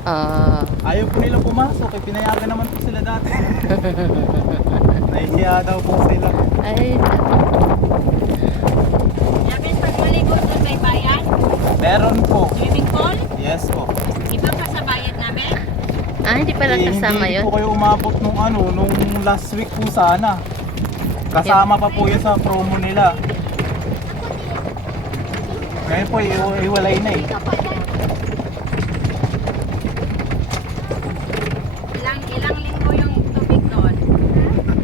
Ah, Ayaw po nila pumasok, eh, pinayagan naman po sila dati. Nahihiya daw po sila. ay, Namin pag maligo doon may bayad? Meron po. Swimming pool? Yes po. Ibang pa sa bayad namin? hindi pala kasama Hindi yun. po kayo umabot nung last week po sana. Kasama pa po yun sa promo nila. Ngayon po, iwalay na eh. Ilang linggo yung tubig doon?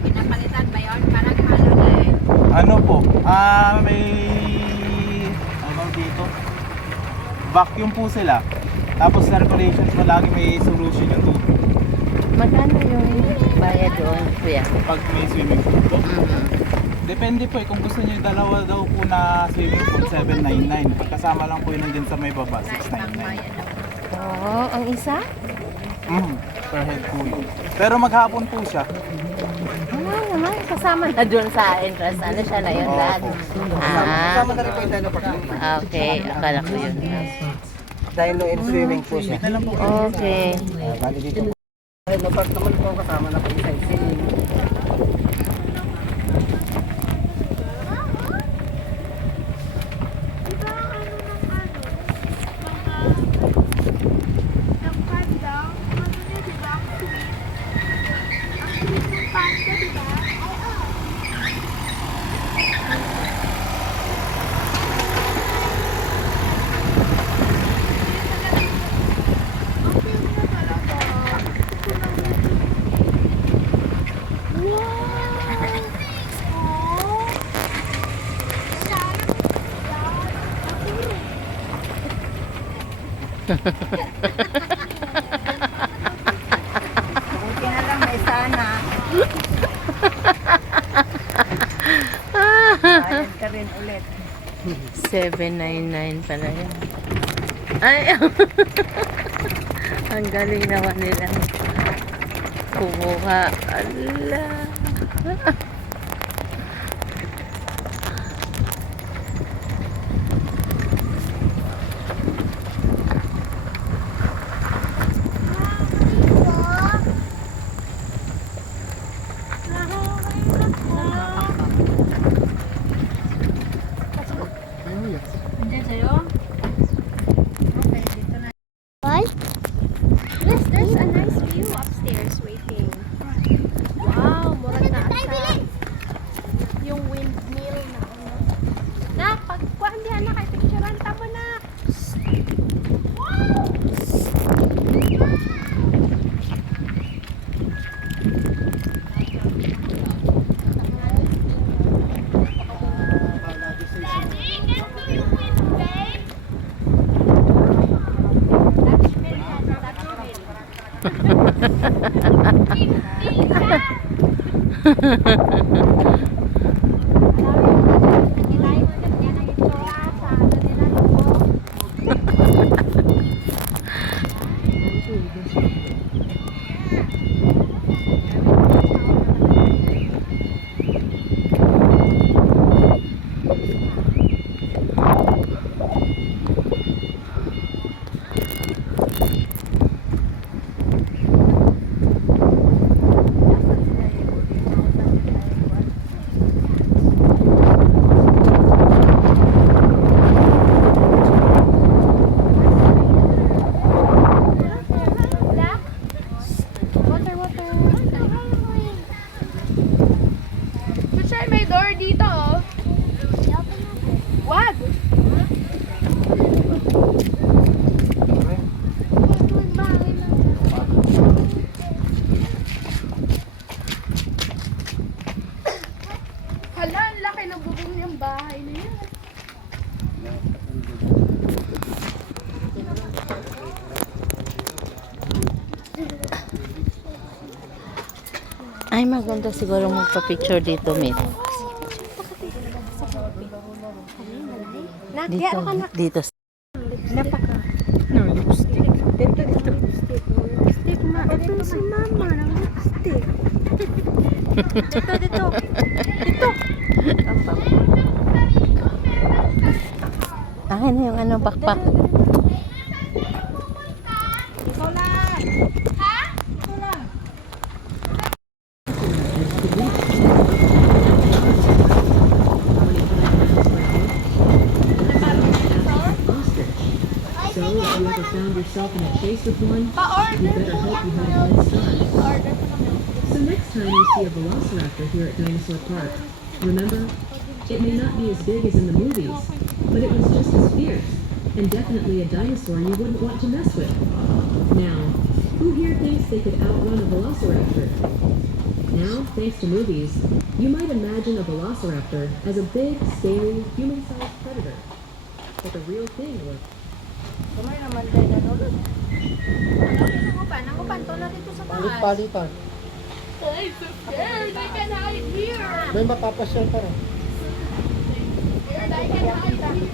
Pinapalitan ba yun? Parang ano na eh. Ano po? May... Ano dito? Vacuum po sila. Tapos circulation po lagi may solution yung tubig. Magkano yung bayad doon, kuya? Pag may swimming pool po. Mm. Depende po eh. Kung gusto niyo dalawa daw po na swimming pool, 799. Pagkasama lang po yun nandyan sa may baba, 699. Oo, ang isa? Per head po yun. Pero maghapon po siya. Naman, kasama na doon sa entrance. Ano siya na yun, Dad? Kasama na rin po yung Dino Park. Okay. Akala ko yun. Dino and swimming po siya. Ito lang po. Okay. Bali dito po. Dino Park naman po kasama na po yung sightseeing. Buti na lang may sana. Bayad ka rin ulit. 799 pala yun. Ay! Ang galing naman nila. Kumuha. Ala! Hindi sa'yo? Okay, dito na. Yes, there's a nice view upstairs waiting. Wow, murag na sa yung windmill na ano. Na, pagkuhan dihan na kay picturean ta mo na. Picture, may door dito oh. Wag! Hala, ang laki ng bubong niyang bahay na yan. Ay, maganda siguro magpa-picture dito, Mit. Nak, Dito, ka nak. dito. Napaka. No, lipstick. Dito. Lipstick, ma. Ito si mama ng lipstick. Dito. Akin na yung backpack. Ikaw lang. So, if you ever found yourself in a chase with one, you Pa-order better po hope you ng had a milk good tea. start. Order po ng milk tea. So next time you see a velociraptor here at Dinosaur Park, remember, it may not be as big as in the movies, but it was just as fierce, and definitely a dinosaur you wouldn't want to mess with. Now, who here thinks they could outrun a velociraptor? Now, thanks to movies, you might imagine a velociraptor as a big, scary, human-sized predator. But the real thing was Kamay naman din na nulod. Nangupan to na dito sa taas. Palit-palitan. Ay, so scared. I can hide here. May mapapasyal pa rin. Scared, I can hide here.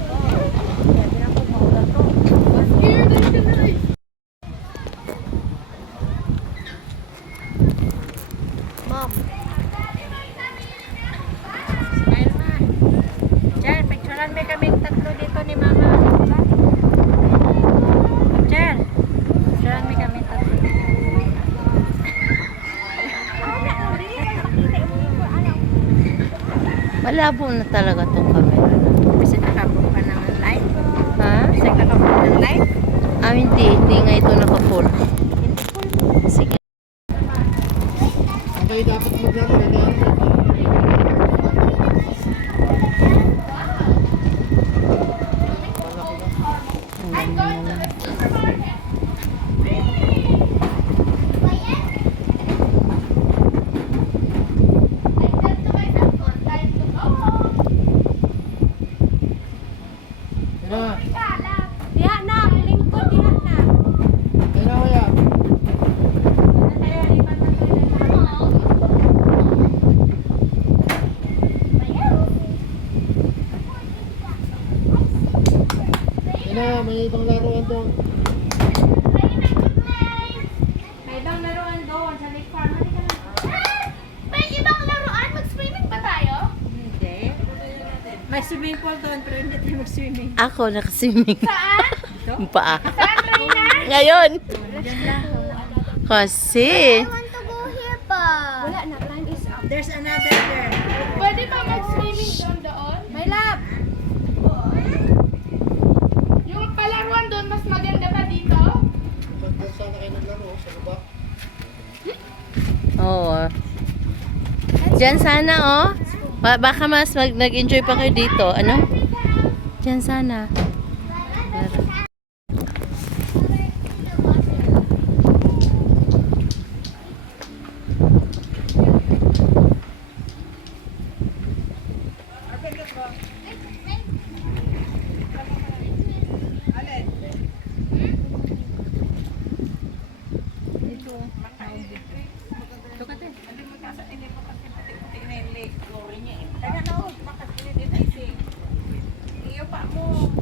Pwede na po maulan to. Scared, I can hide. Mom. Smile na. Jen, picturean mo kami tatlo dito ni Mama. Jen, picturean mo kami tatlo. Malabo na talaga tong camera. Kasi nakabuk pa ng light. Ha? Kasi nakabuk ng light. Ah, hindi nga ito naka-full. Sige. Ang kayo dapat maglaro na yan. I'm going to the supermarket. I said to myself, time to go home. Yan na. Kala. Diha na, lingkod diha na. Yan na kaya. Yan na, may ibang laruan doon. May ibang laruan doon sa Lake Farm. Halika na. May ibang laruan? Mag-swimming ba tayo? Hindi. May swimming pool doon pero hindi tayo mag-swimming. Ako nakaswimming. Saan? Ang paa. Saan, Reyna? Ngayon. Diyan lang. Kasi. want to go here pa. Wala na, time is up. There's another there. Pwede ba mag-swimming doon? May lab. Yung palaruan doon, mas maganda ba dito? Pag sana kayo naglaro, sa baba. Oo. Diyan sana, oh. Baka mas nag-enjoy pa kayo dito. Ano? Diyan sana. Iyo pa mo.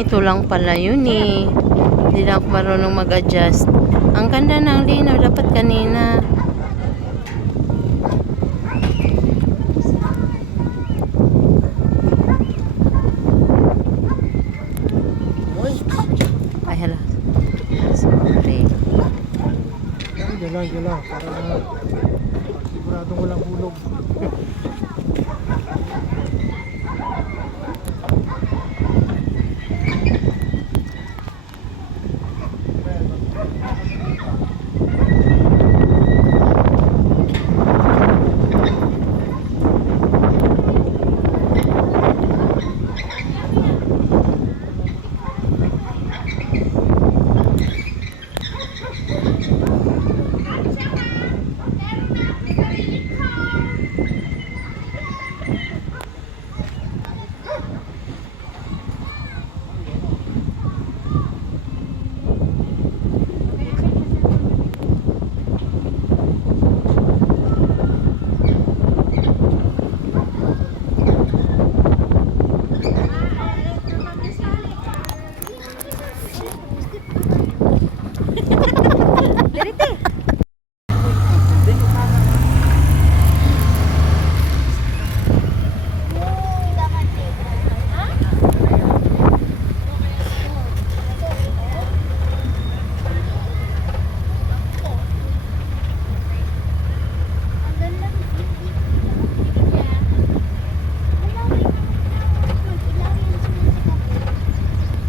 ito lang pala yun eh. Hindi na ako marunong mag-adjust. Ang ganda ng linaw, dapat kanina. Ay, hala. Sorry. Diyan lang. Para siguradong walang hulog.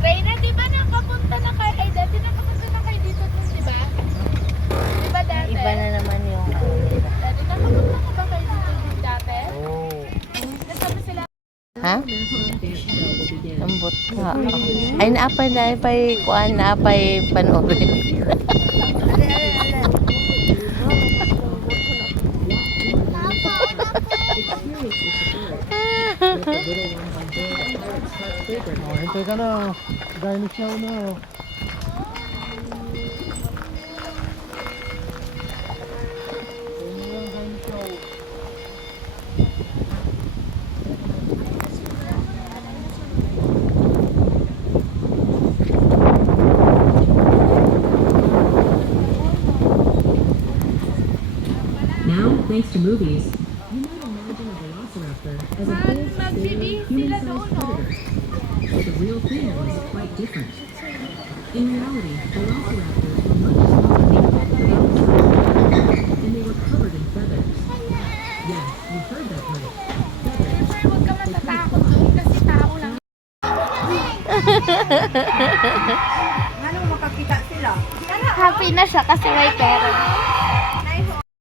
Reyna, di ba nakapunta na kayo? Ay, dati nakapunta na kayo dito, di ba? Di ba dati? Iba na naman yung Dati nakapunta ka ba kayo dito dati? Nasabi sila. ha? National Dance Show will begin. Lambot ka. Ay, naapay kuan, naapay panoorin. Hintay ka na. Garnish show na. Now, thanks to movies, you might imagine a velociraptor as a full-scale, human-sized predator. But the real thing was quite different. In reality, velociraptors were much smaller than about the size, and they were covered in feathers. Yes, you heard that right. Feathers. Huwag ka matatakot doon kasi tao lang. Anong makakita sila? Happy na siya kasi may pera.